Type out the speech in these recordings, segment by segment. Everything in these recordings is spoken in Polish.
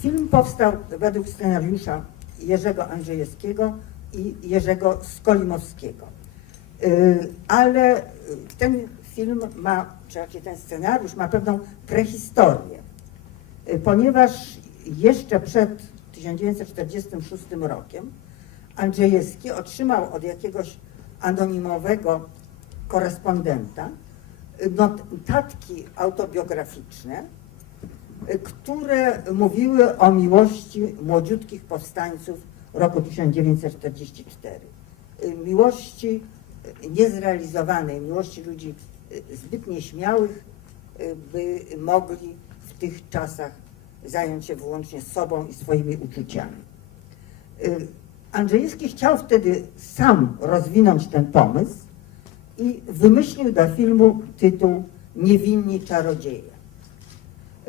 Film powstał według scenariusza Jerzego Andrzejewskiego i Jerzego Skolimowskiego. E, Ale ten film ma, czy raczej ten scenariusz ma pewną prehistorię, E, ponieważ jeszcze przed 1946 rokiem Andrzejewski otrzymał od jakiegoś anonimowego korespondenta e, notatki autobiograficzne, które mówiły o miłości młodziutkich powstańców roku 1944. E, Miłości niezrealizowanej, miłości ludzi zbyt nieśmiałych, by mogli w tych czasach zająć się wyłącznie sobą i swoimi uczuciami. Andrzejewski chciał wtedy sam rozwinąć ten pomysł i wymyślił dla filmu tytuł Niewinni czarodzieje.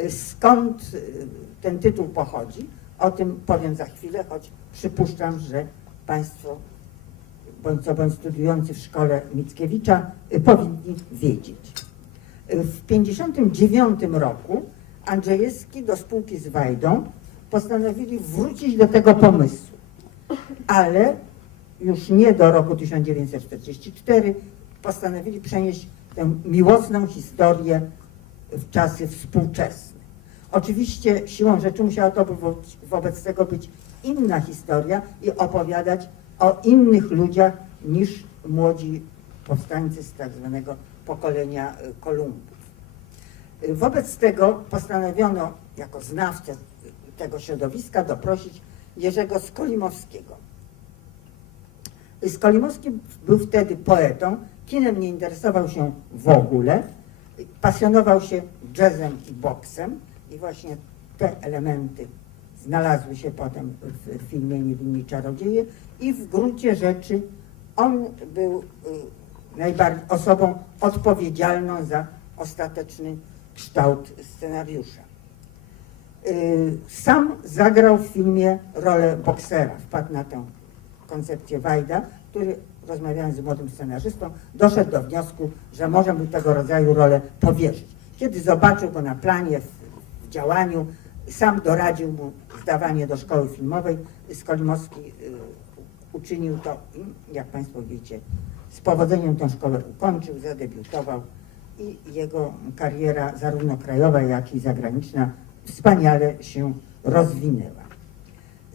Skąd y, ten tytuł pochodzi? O tym powiem za chwilę, choć przypuszczam, że Państwo bądź co bądź studiujący w szkole Mickiewicza y, powinni wiedzieć. Y, W 1959 roku Andrzejewski do spółki z Wajdą postanowili wrócić do tego pomysłu, ale już nie do roku 1944 postanowili przenieść tę miłosną historię w czasy współczesne. Oczywiście siłą rzeczy musiała to wo- wobec tego być inna historia i opowiadać o innych ludziach niż młodzi powstańcy z tak zwanego pokolenia y, Kolumbów. Y, Wobec tego postanowiono jako znawcę tego środowiska doprosić Jerzego Skolimowskiego. Skolimowski był wtedy poetą, kinem nie interesował się w ogóle, pasjonował się jazzem i boksem i właśnie te elementy znalazły się potem w filmie Niewinni Czarodzieje i w gruncie rzeczy on był y, najbardziej osobą odpowiedzialną za ostateczny kształt scenariusza. Y, Sam zagrał w filmie rolę boksera, wpadł na tę koncepcję Wajda, który rozmawiając z młodym scenarzystą, doszedł do wniosku, że może mu tego rodzaju rolę powierzyć. Kiedy zobaczył go na planie, w, w działaniu, sam doradził mu zdawanie do szkoły filmowej. Skolimowski y, uczynił to i, jak Państwo wiecie, z powodzeniem tę szkołę ukończył, zadebiutował i jego kariera zarówno krajowa, jak i zagraniczna wspaniale się rozwinęła.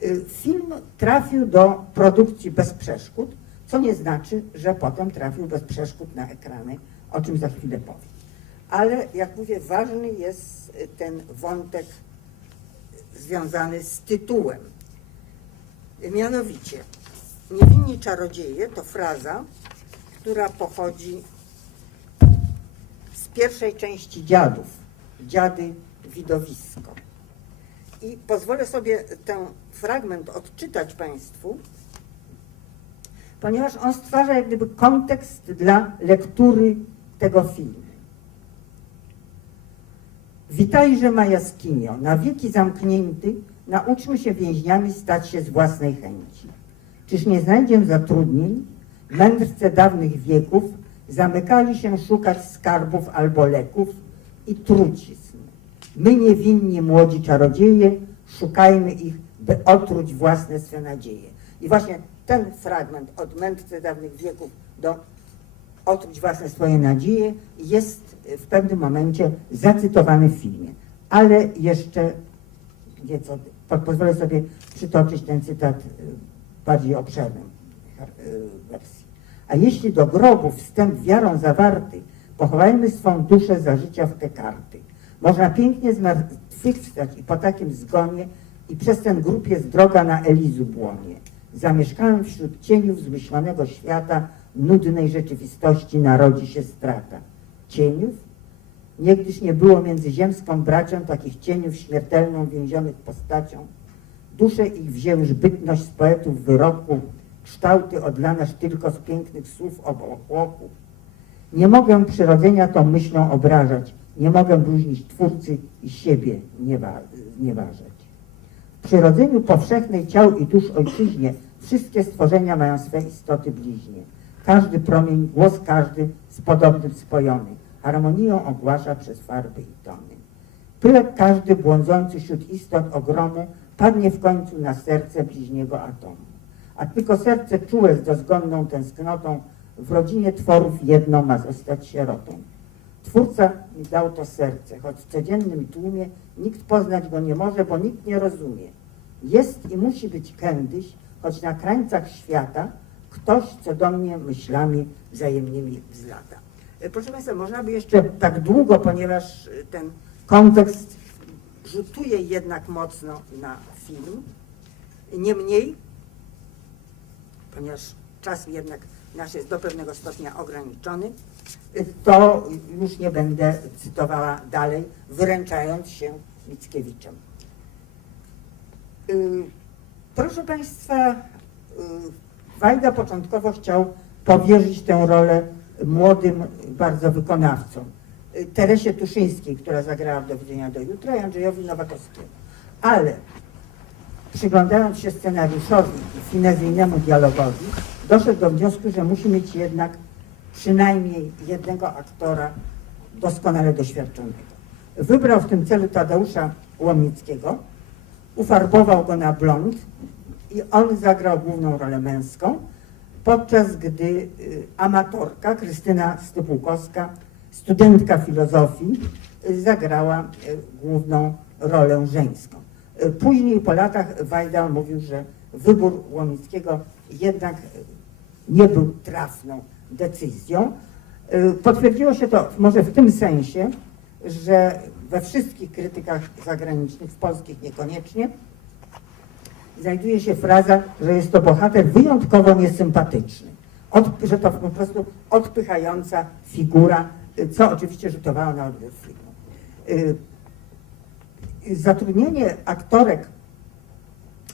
Y, Film trafił do produkcji bez przeszkód, co nie znaczy, że potem trafił bez przeszkód na ekrany, o czym za chwilę powiem. Ale jak mówię, ważny jest y, ten wątek związany z tytułem. Y, Mianowicie, Niewinni czarodzieje to fraza, która pochodzi z pierwszej części dziadów, dziady widowisko. I pozwolę sobie ten fragment odczytać Państwu, ponieważ on stwarza jak gdyby kontekst dla lektury tego filmu. Witajże ma jaskinio, na wieki zamknięty, nauczmy się więźniami stać się z własnej chęci. Czyż nie znajdziem zatrudnień? Mędrce dawnych wieków zamykali się szukać skarbów albo leków i trucizn. My niewinni młodzi czarodzieje, szukajmy ich, by otruć własne swe nadzieje. I właśnie ten fragment od mędrcy dawnych wieków do otruć własne swoje nadzieje jest w pewnym momencie zacytowany w filmie. Ale jeszcze nieco, po, pozwolę sobie przytoczyć ten cytat y, bardziej obszernym y, wersji. A jeśli do grobu wstęp wiarą zawarty, pochowajmy swą duszę za życia w te karty. Można pięknie zmartwychwstać i po takim zgonie i przez ten grób jest droga na Elizu błonie. Zamieszkałem wśród cieniów zmyślonego świata, nudnej rzeczywistości narodzi się strata. Cieniów? Niegdyś nie było między ziemską bracią takich cieniów śmiertelną więzionych postacią. Dusze ich wzięły bytność z poetów wyroku, kształty odlaneż tylko z pięknych słów obłoku. Nie mogę przyrodzenia tą myślą obrażać, nie mogę bluźnić Twórcy i siebie niewa- znieważać. W przyrodzeniu powszechnej ciał i dusz ojczyźnie wszystkie stworzenia mają swe istoty bliźnie. Każdy promień, głos każdy z podobnym spojony. Harmonią ogłasza przez farby i tony. tyle każdy błądzący wśród istot ogromu padnie w końcu na serce bliźniego atomu. A tylko serce czułe z dozgonną tęsknotą w rodzinie tworów jedno ma zostać sierotą. Twórca mi dał to serce, choć w codziennym tłumie nikt poznać go nie może, bo nikt nie rozumie. Jest i musi być kiedyś, choć na krańcach świata, ktoś, co do mnie myślami wzajemnymi wzlata. E, Proszę Państwa, można by jeszcze tak długo, ponieważ e, ten kontekst rzutuje jednak mocno na film. Niemniej, ponieważ czas jednak nasz jest do pewnego stopnia ograniczony, to już nie będę cytowała dalej, wyręczając się Mickiewiczem. Y, Proszę Państwa, y, Wajda początkowo chciał powierzyć tę rolę młodym bardzo wykonawcom. Y, Teresie Tuszyńskiej, która zagrała w Do widzenia do jutra i Andrzejowi Nowakowskiemu. Ale przyglądając się scenariuszowi i finezyjnemu dialogowi, doszedł do wniosku, że musi mieć jednak przynajmniej jednego aktora doskonale doświadczonego. Wybrał w tym celu Tadeusza Łomnickiego, ufarbował go na blond i on zagrał główną rolę męską, podczas gdy y, amatorka Krystyna Stypułkowska, studentka filozofii, y, zagrała y, główną rolę żeńską. Później po latach Wajdal mówił, że wybór Łomickiego jednak nie był trafną decyzją. Y, Potwierdziło się to może w tym sensie, że we wszystkich krytykach zagranicznych, w polskich niekoniecznie, znajduje się fraza, że jest to bohater wyjątkowo niesympatyczny. Od, że to po prostu odpychająca figura, y, co oczywiście rzutowało na odbiór filmu. Y, Zatrudnienie aktorek,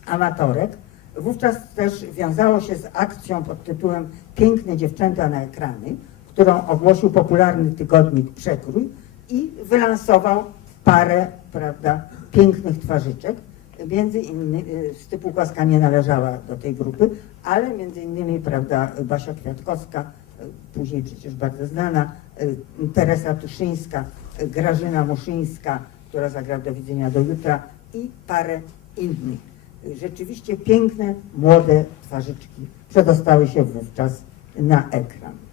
amatorek wówczas też wiązało się z akcją pod tytułem Piękne dziewczęta na ekrany, którą ogłosił popularny tygodnik Przekrój i wylansował parę, prawda, pięknych twarzyczek. Między innymi y, Stypułkowska nie należała do tej grupy, ale między innymi, prawda, Basia Kwiatkowska, y, później przecież bardzo znana, y, Teresa Tuszyńska, Grażyna Muszyńska, która zagrała do widzenia do jutra i parę innych. Rzeczywiście piękne, młode twarzyczki przedostały się wówczas na ekran.